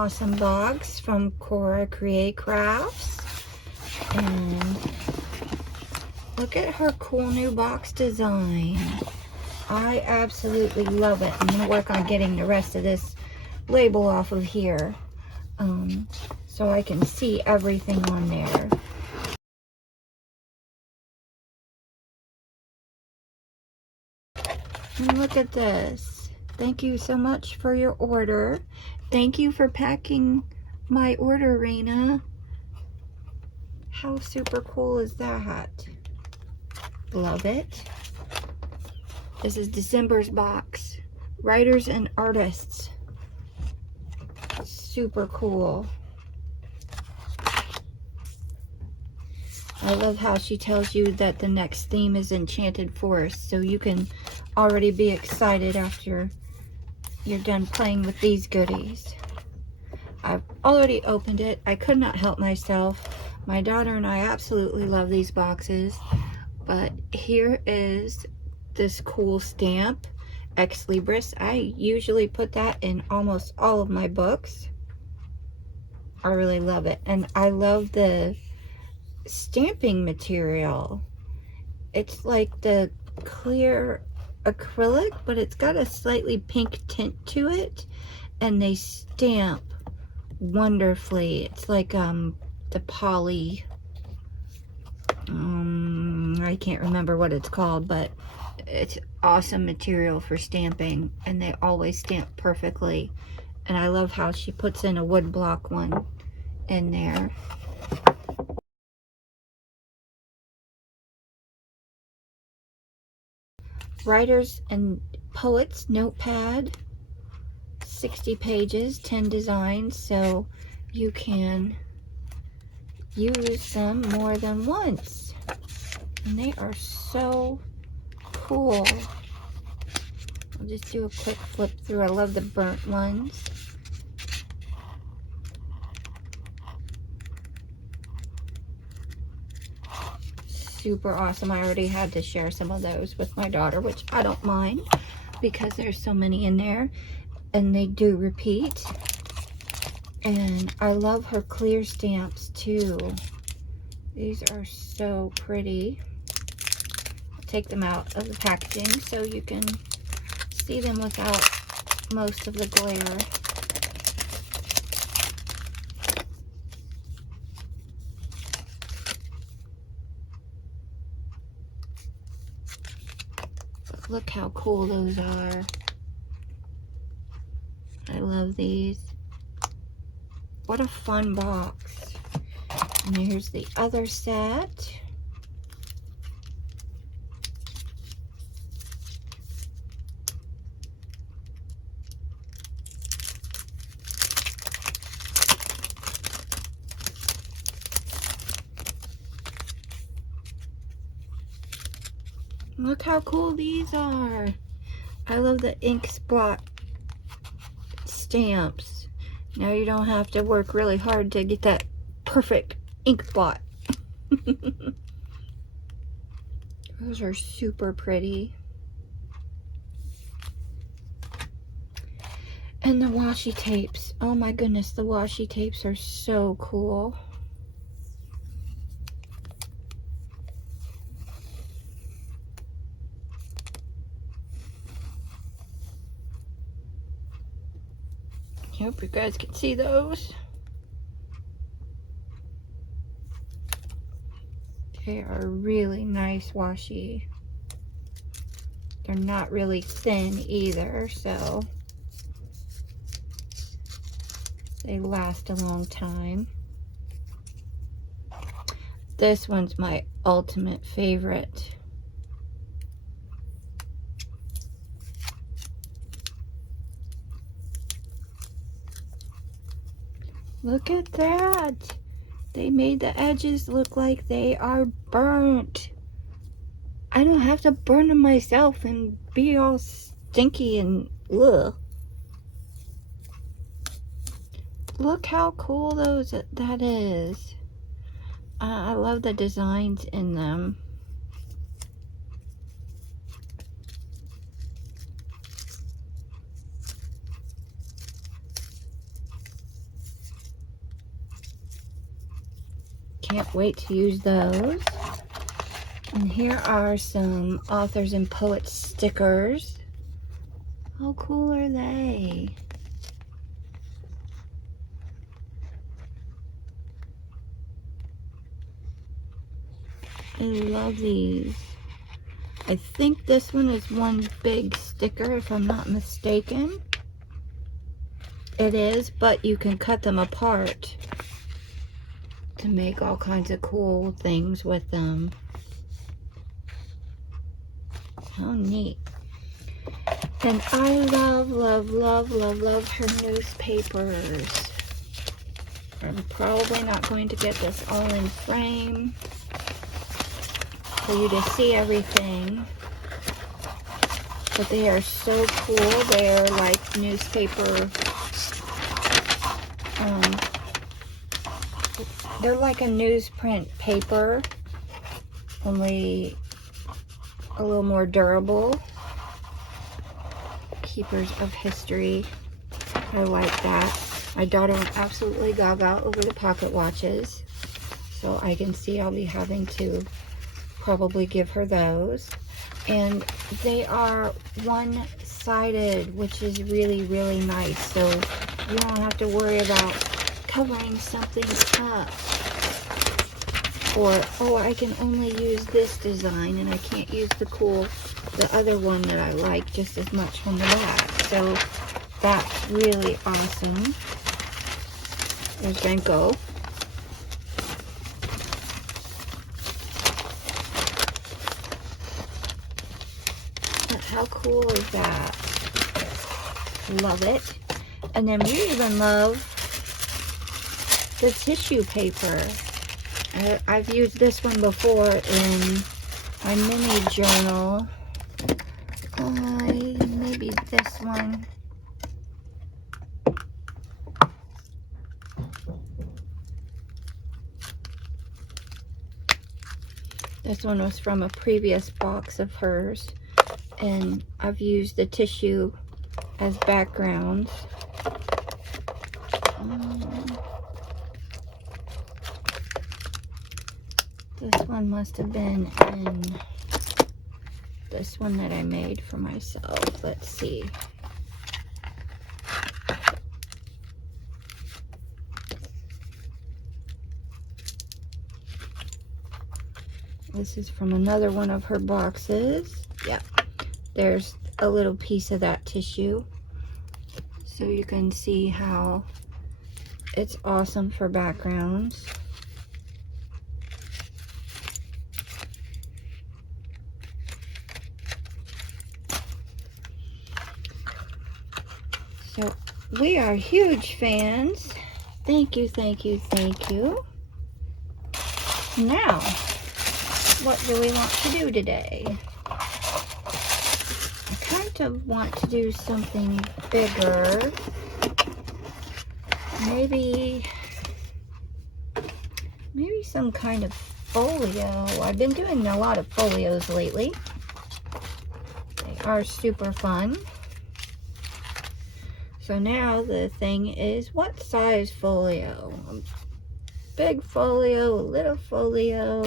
awesome box from Cora Crea Crafts. And look at her cool new box design. I absolutely love it. I'm going to work on getting the rest of this label off of here so I can see everything on there. And look at this. Thank you so much for your order. Thank you for packing my order, Raina. How super cool is that? Love it. This is December's box. Writers and artists. Super cool. I love how she tells you that the next theme is Enchanted Forest, so you can already be excited after you're done playing with these goodies. I've already opened it. I could not help myself. My daughter and I absolutely love these boxes. But here is this cool stamp, Ex Libris. I usually put that in almost all of my books. I really love it. And I love the stamping material. It's like the clear acrylic, but it's got a slightly pink tint to it, and they stamp wonderfully. It's like the poly, I can't remember what it's called, but it's awesome material for stamping, and they always stamp perfectly. And I love how she puts in a wood block one in there. Writers and Poets notepad, 60 pages, 10 designs, so you can use them more than once. And they are so cool. I'll just do a quick flip through. I love the burnt ones. Super awesome. I already had to share some of those with my daughter, which I don't mind because there's so many in there and they do repeat. And I love her clear stamps too. These are so pretty. I'll take them out of the packaging so you can see them without most of the glare. Look how cool those are. I love these. What a fun box. And here's the other set. Look how cool these are. I love the ink spot stamps. Now you don't have to work really hard to get that perfect ink spot. Those are super pretty. And the washi tapes. Oh my goodness, the washi tapes are so cool. I hope you guys can see those. They are really nice washi. They're not really thin either, so they last a long time. This one's my ultimate favorite. Look at that. They made the edges look like they are burnt. I don't have to burn them myself and be all stinky and ugh. Look how cool that is. I love the designs in them. can't wait to use those. And here are some authors and poets stickers. How cool are they? I love these. I think this one is one big sticker, if I'm not mistaken. It is, but you can cut them apart to make all kinds of cool things with them. How neat. And I love, love, love, love, love her newspapers. I'm probably not going to get this all in frame for you to see everything. But they are so cool. They're like newspaper. They're like a newsprint paper, only a little more durable. Keepers of history. I like that. My daughter went absolutely gaga over the pocket watches, so I can see I'll be having to probably give her those. And they are one-sided, which is really, really nice, so you don't have to worry about covering something up. Or, oh, I can only use this design and I can't use the other one that I like just as much from the back. So that's really awesome. There's Benko. How cool is that? Love it. And then we even love the tissue paper. I've used this one before in my mini journal. Maybe this one. This one was from a previous box of hers, and I've used the tissue as background. This one must have been in this one that I made for myself. Let's see. This is from another one of her boxes. Yep. There's a little piece of that tissue. So you can see how it's awesome for backgrounds. So we are huge fans. Thank you, thank you, thank you. Now, what do we want to do today? I kind of want to do something bigger. Maybe some kind of folio. I've been doing a lot of folios lately. They are super fun. So now the thing is, what size folio? Big folio, a little folio.